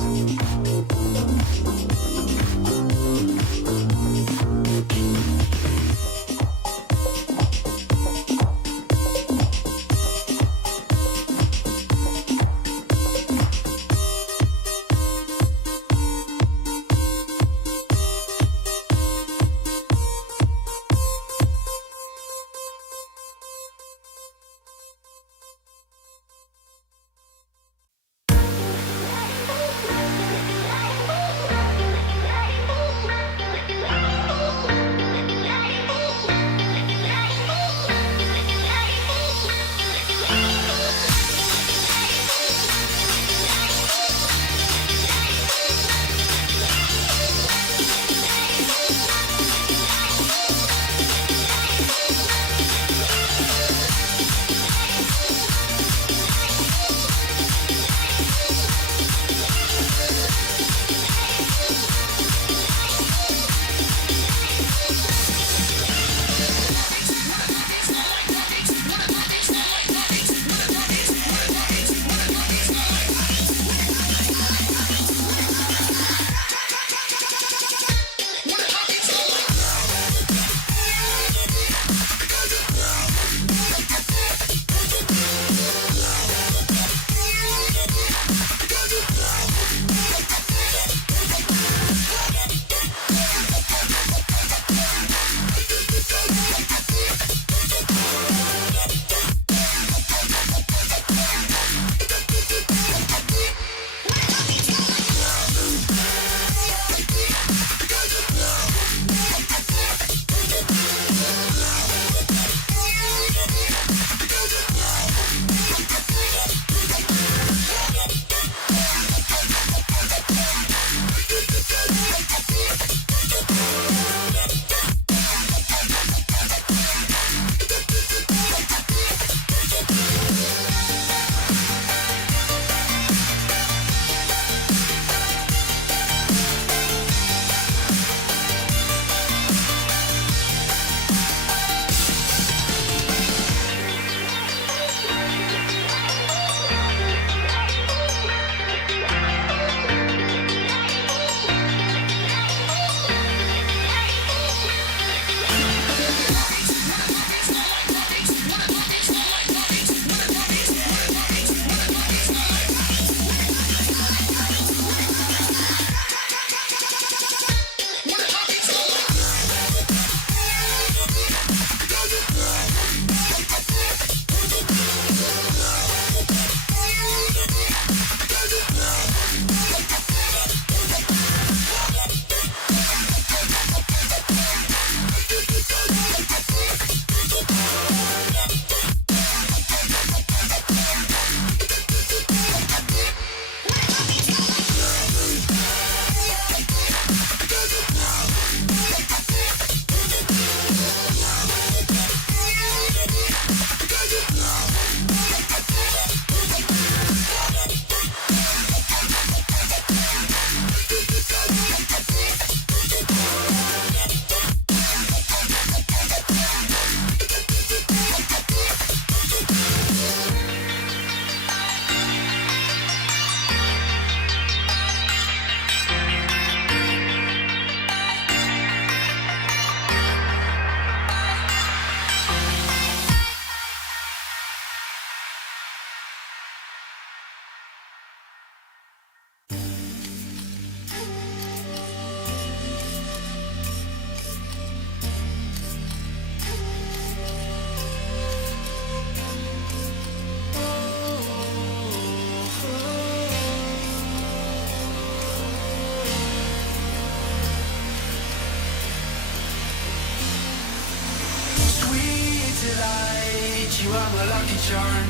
you are my lucky charm.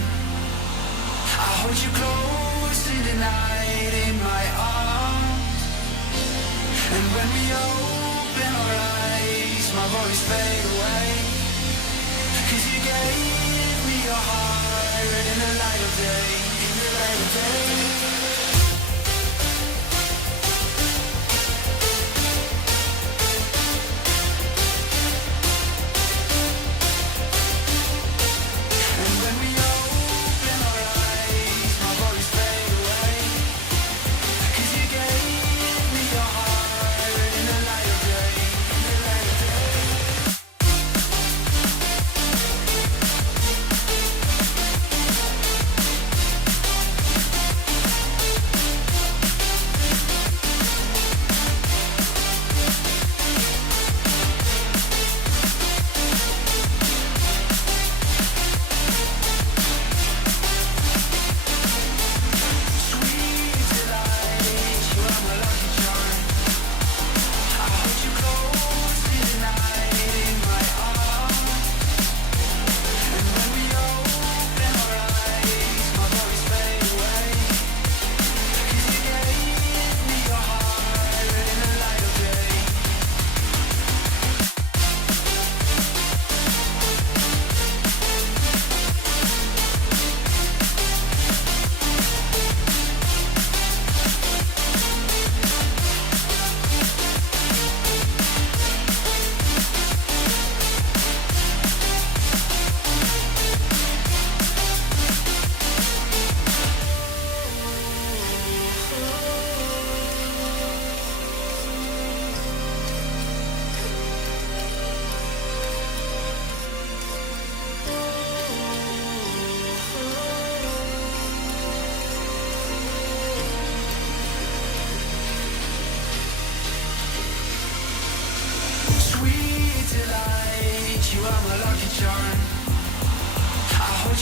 I hold you close in the night in my arms. And when we open our eyes, my worries fade away. 'Cause you gave me your heart in the light of day, in the light of day.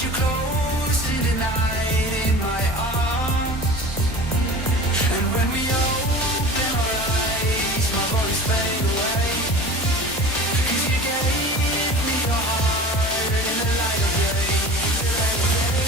You close in the night in my arms. And when we open our eyes, my worries fade away. 'Cause you gave me your heart in the light of day, in the light of day.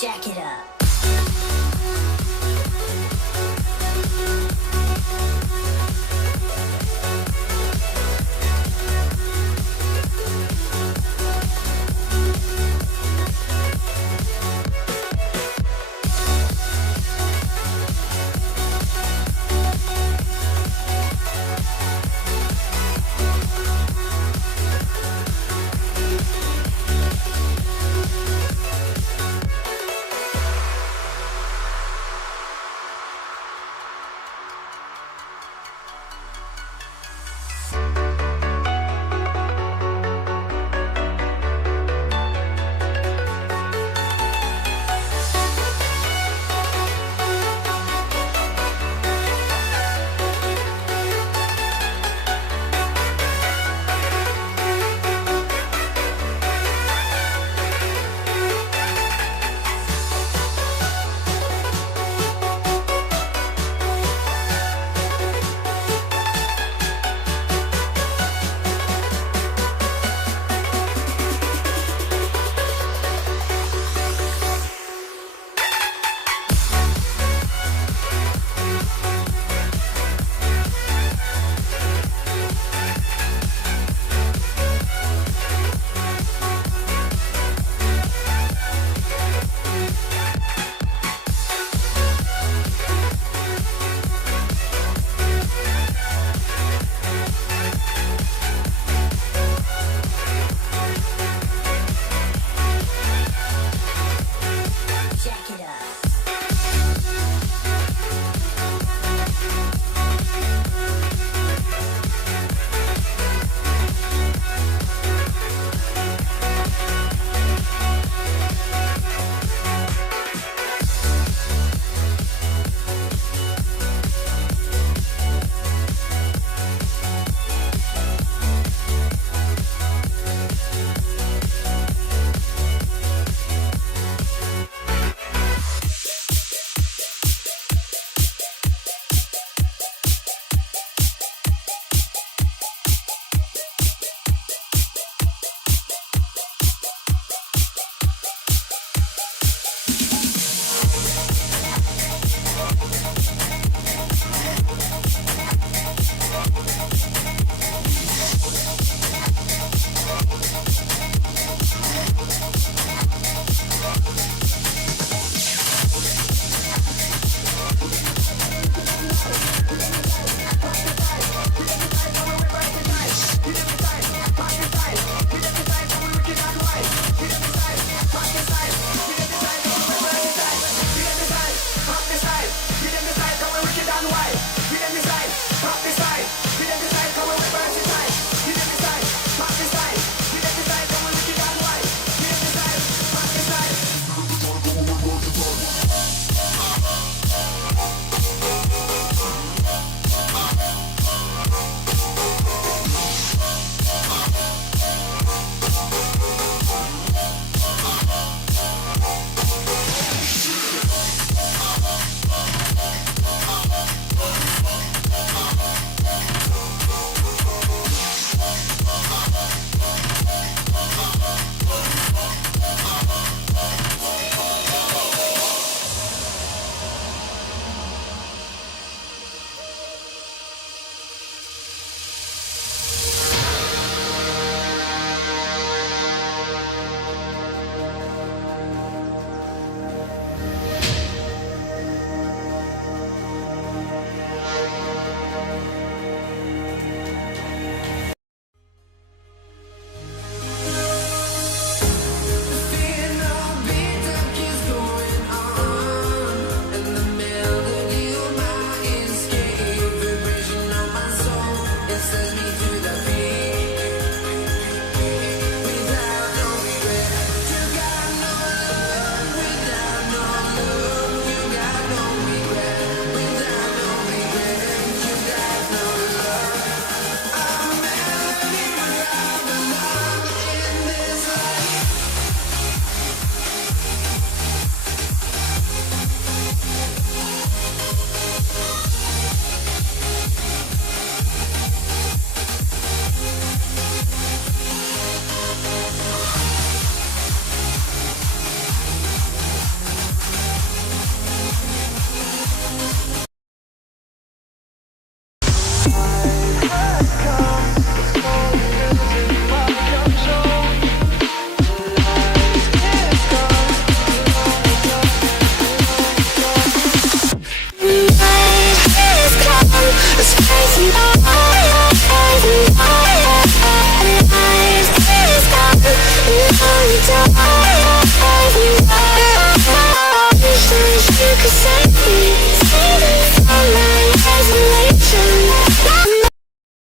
Jack it up.